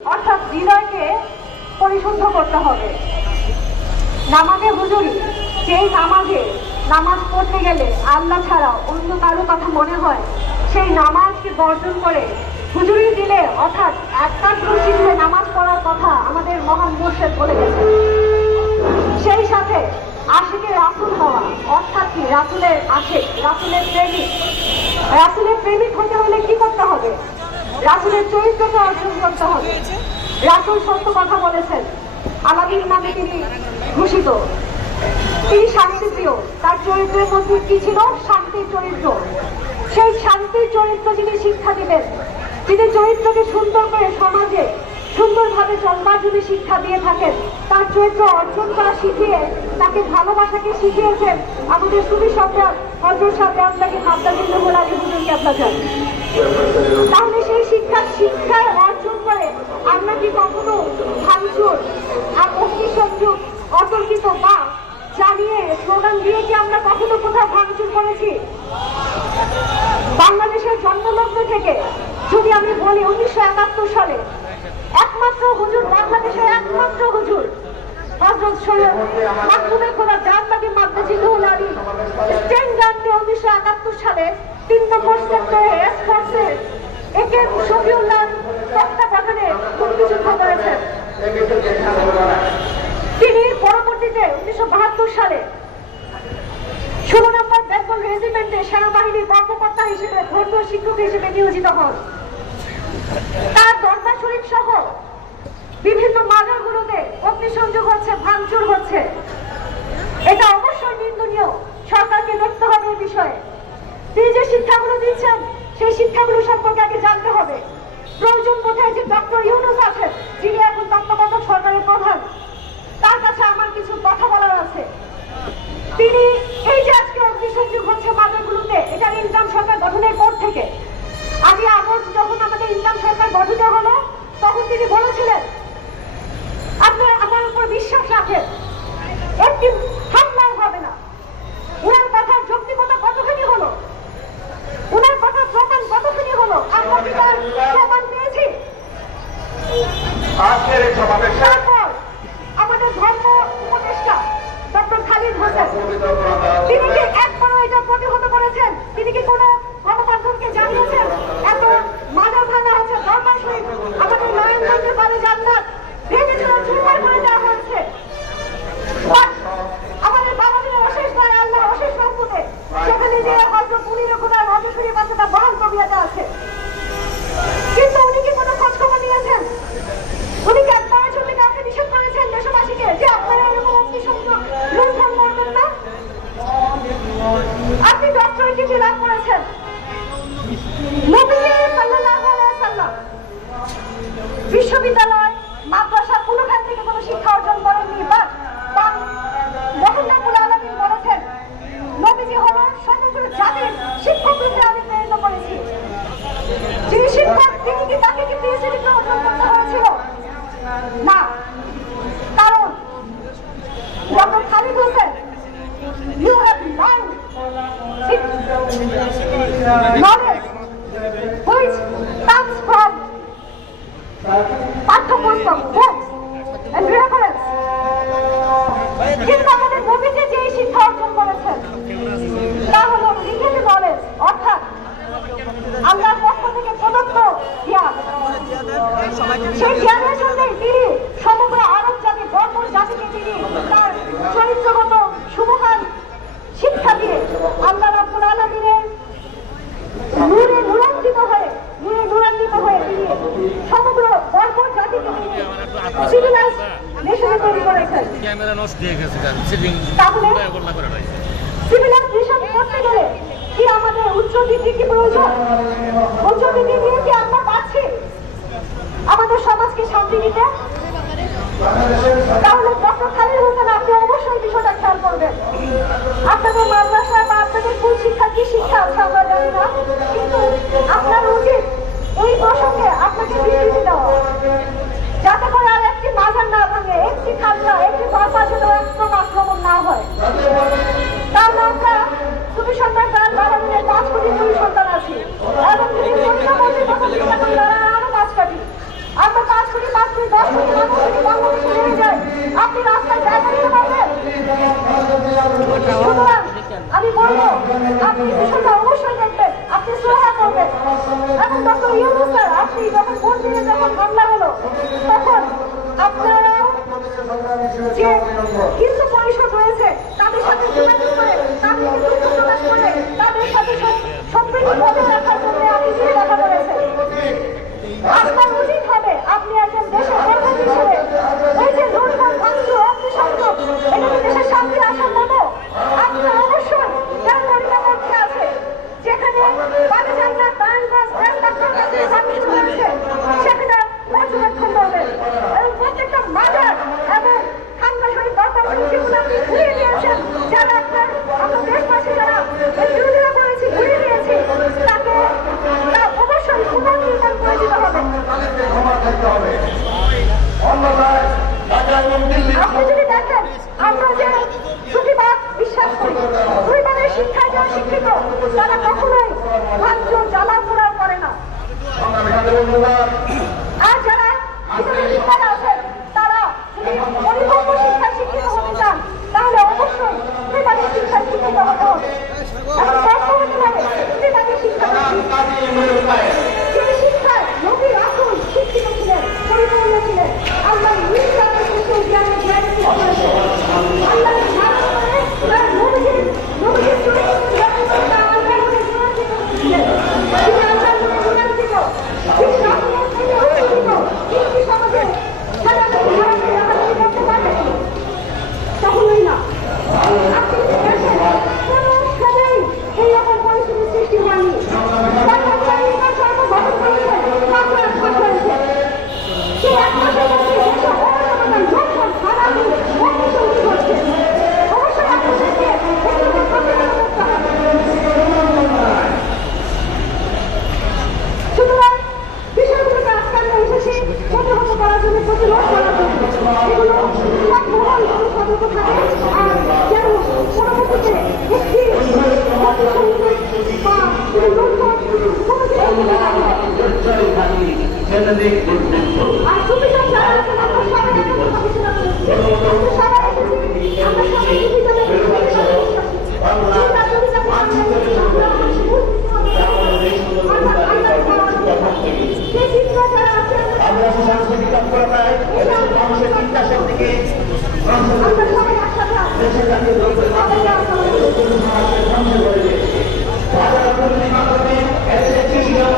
অর্থাৎ হৃদয়কে পরিশুদ্ধ করতে হবে। নামাজে হুজুরি, যেই নামাজ পড়তে গেলে আল্লাহ ছাড়া অন্য কারো কথা মনে হয়, সেই নামাজকে বর্জন করে হুজুরি দিলে অর্থাৎ একাগ্র চিত্তে নামাজ পড়ার কথা আমাদের মহান মুর্শিদ বলে গেছে। সেই সাথে আশিকে রাসূল হওয়া অর্থাৎ কি রাসূলের আশিক, রাসূলের প্রেমিক। রাসূলের প্রেমিক হতে হলে কি করতে হবে? রাসূলের চরিত্রকে অর্জন করতে হবে। রাসূল সত্য কথা বলেছেন, আলাদীন নামে তিনি ঘোষিত, তিনি শান্তিপ্রিয়। তার চরিত্রের মধ্যে কি ছিল? শান্তির চরিত্র। সেই শান্তির চরিত্র যিনি শিক্ষা দিবেন, যিনি চরিত্রকে সুন্দর করে সমাজে সুন্দরভাবে চলবার যদি শিক্ষা দিয়ে থাকেন, তার চরিত্র অর্জন করা শিখিয়ে তাকে ভালোবাসাকে শিখিয়েছেন আমাদের সুফি সম্রাট হযরত শাহ দেওবন্দি মাদ্দাজিল্লাহুল আলী হুজুর কেবলা যান। তাহলে সেই শিক্ষায় অর্জন করে আমরা কি কখনো ভাঙচুর আর অগ্নিসংযোগ অতর্কিত বা জানিয়ে স্লোগান দিয়ে কি আমরা কখনো কোথাও ভাঙচুর করেছি? বাংলাদেশের জন্মলগ্ন থেকে যদি আমি বলি 1971 সালে একমাত্র হুজুর, বাংলাদেশের একমাত্র হুজুর হযরত সৈয়দ মাহবুবে খোদা দেওবন্দি মাদ্দাজিল্লাহুল আলী স্ট্যান্ডার্ডে 1971 সালে 3 নম্বর সেক্টরে এসফোর্সে একে শফিউল্লাহ তত্ত্বাবধানে মুক্তিযুদ্ধ করেছেন। তিনি পরবর্তীতে 1972 সালে 16 নম্বর বেঙ্গল রেজিমেন্টে সেনাবাহিনীর কর্মকর্তা হিসেবে ধর্মীয় শিক্ষক হিসেবে নিয়োজিত হন। তার দরবার শরীফ সহ বিভিন্ন মাজারগুলোতে অগ্নিসংযোগ হচ্ছে, ভাঙচুর হচ্ছে। এটা অবশ্যই নিন্দনীয়, সরকারকে দেখতে হবে এই বিষয়ে। তিনি যে শিক্ষাগুলো দিচ্ছেন সেই শিক্ষাগুলো সম্পর্কে আগে জানতে হবে। প্রয়োজন বোধহয় যে ডক্টর ইউনূস আছেন, যিনি এখন তত্ত্বাবধায়ক সরকারের প্রধান, তার কাছে আমার কিছু কথা বলার আছে। তিনি এই যে আজকে অগ্নিসংযোগ হচ্ছে মাজারগুলোতে, এটা ইসলাম সরকার গঠনের পর থেকে, আগে আগস্ট যখন আমাদের ইসলাম সরকার গঠিত হলো তখন তিনি বলেছিলেন আপনারা আমার উপর বিশ্বাস রাখেন, একটি হামলাও হবে না। ওনার কথার যৌক্তিকতা কতখানি হলো, ওনার কথার প্রমাণ কতখানি হলো, আমরা কি তার প্রমাণ পেয়েছি? তারপর আমাদের ধর্ম উপদেষ্টা ডক্টর খালিদ হোসেন, তিনি কি একবারও এটা প্রতিহত করেছেন? তিনি কি কোনো গণমাধ্যমকে জানিয়েছেন এত মাজার ভাঙা হচ্ছে, দরবার শরীফ আমাদের নারায়ণগঞ্জের বাড়ি জান্নাত ভেঙে চুরে চুরমার করে দেওয়া হয়েছে? আমাদের বাঙালির অশেষ ভাই আল্লাহ অশেষ রহমতে সেখানে যে হয়তো পুরীর খোদার রজা শরীফ আছে, তার বহাল তবিয়াতে আছে, কিন্তু উনি কি কোনো খোঁজ খবর নিয়েছেন? উনি কি একবারের জন্য কাউকে নিষেধ করেছেন দেশবাসীকে যে আপনারা এরকম অগ্নিসংযোগ লুণ্ঠন করবেন না? আপনি ডক্টরেট ডিগ্রি লাভ করেছেন, নবীজি সাল্লাল্লাহু আলাইহি ওয়াসাল্লাম বিশ্ববিদ্যালয় মাদ্রাসা কোনোখান থেকে কোনো শিক্ষা অর্জন করেননি, বাট রহমাতুল আলামিন বলেছেন নবীজি হলো সমগ্র জাতির শিক্ষক রূপে আমি প্রেরিত করেছি। যিনি শিক্ষক তিনি কি তাকে কি পিএইচডি ডিগ্রি অর্জন করতে হয়েছিল? না, কারণ doctor Khalid Hossain you have learned knowledge which comes from পাঠ্যপুস্তক, books and reference। কিন্তু আমাদের নবীজি যে শিক্ষা অর্জন করেছেন তা হলো লিখিত নলেজ, অর্থাৎ আল্লাহর পক্ষ থেকে প্রদত্ত জ্ঞান। সেই জ্ঞানের জন্যই তিনি সমগ্র আরব জাতি, বর্বর জাতিকে তিনি তার চরিত্রগত সুমহান শিক্ষা দিয়ে আল্লাহ রাব্বুল আলামিনের নূরে নূরান্বিত হয়ে তিনি সমগ্র বর্বর জাতিকে তিনি সিভিলাইজ নেশনে তৈরি করেছেন। তাহলে সিভিলাইজ নেশন করতে গেলে কি আমাদের উচ্চ ডিগ্রি কি প্রয়োজন? উচ্চ ডিগ্রি দিয়ে কি আমরা পাচ্ছি আমাদের সমাজকে শান্তি দিতে? তাহলে ডক্টর খালিদ হোসেন আপনি অবশ্যই বিষয়টা খেয়াল করবেন। আপনাদের মাদ্রাসা বা আপনাদের কোন শিক্ষা কি শিক্ষা আছে আমরা জানি না, কিন্তু আপনার উচিত এই প্রসঙ্গে আপনাকে বিবৃতি দেওয়া, যাতে করে আর একটি মাজার না ভাঙে, একটি খাজনা, একটি দরবার যেন একদম আক্রমণ না হয়। কারণ আমরা সুফি সন্তান তার বাঙালিদের 5 কোটি দুই সন্তান আছি এবং যদি আরো 5 কোটি আপনি 10 কোটি মানুষ যদি বাংলাদেশে হয়ে যায়, আপনি রাস্তায় জায়গা দিতে পারবেন? সুতরাং আমি বলবো, আপনি বিষয়টা অবশ্যই দেখবেন, আপনি শ্রদ্ধা করবেন। এখন ডক্টর ইউনূস স্যার, আপনি যখন ভোট দিয়ে যখন হামলা হলো, তখন আপনারা যে হিন্দু পরিষদ রয়েছে তাদের সাথে যোগাযোগ করে, তাদেরকে দুঃখ প্রকাশ করে, তাদের সাথে সম্প্রীতি বজায় রাখার জন্য আপনি চিন্তা করেছেন। আপনার উচিত হবে, আপনি একজন দেশের প্রধান হিসেবে এই যে লুণ্ঠন, ভাঙচুর, অগ্নিসংযোগ, এটা কি দেশের শান্তি আসার মতো? আপনার অবশ্যই তার পরিণামে আছে, যেখানে বালিজান্নার নারায়ণগঞ্জ ডাক্তার কাছে ভাঙচুর হয়েছে, সেখানে পর্যবেক্ষণ করবেন এবং প্রত্যেকটা মাজার এবং খানকাশরীফ দরবার শরীফগুলো আপনি ঘুরিয়ে দিয়েছেন। যারা আমরা দেশবাসী যারা এই বিরোধিতা করেছি, ঘুরিয়ে দিয়েছি, তাকে অবশ্যই পুনর্নির্মাণ করে দিতে হবে। আপনি যদি দেখেন, আমরা যে সুফিবাদ বিশ্বাস করি, সুফিবাদের শিক্ষায় যারা শিক্ষিত, তারা কখনোই ভাঙচুর জ্বালাপোড়া করে না। আর যারা শিক্ষায় আছেন, তারা যদি পরিপক্ক শিক্ষায় শিক্ষিত হতে চান, তাহলে অবশ্যই সুফিবাদের শিক্ষায় শিক্ষিত হতে হবে। সুফিবাদের শিক্ষা যে শিক্ষায় নবী রাসূল শিক্ষিত ছিলেন, পরিপূর্ণ ছিলেন, আল্লাহ তখনই না আপনি কোনো সময় এইরকম পরিস্থিতির সৃষ্টি হয়নি। সর্বগঠন করেছে, সে এক মাসের মধ্যে দেশে অরাজকতার লক্ষণ হারানো অগ্নিসংযোগ হচ্ছে। অবশ্যই আপনাদেরকে এগুলোকে প্রতিরোধ করতে হবে। সুতরাং বিষয়গুলোকে আজকে আমরা এসেছি প্রতিহত করার জন্য, প্রতিরোধ করার জন্য। এগুলো সব মহল সতর্ক থাকে, আর যেন পরবর্তীতে একটি বা লক্ষণ কোনো আর সুবিধা যারা আছেন, আমরা সবাই সবাই এসেছি, আমরা সবাই আমরা সাংস্কৃতিক তৎপরতায় মানুষের চিন্তা শক্তিকে আমরা সবাই একসাথে দেশের জাতীয় ধ্বংস করে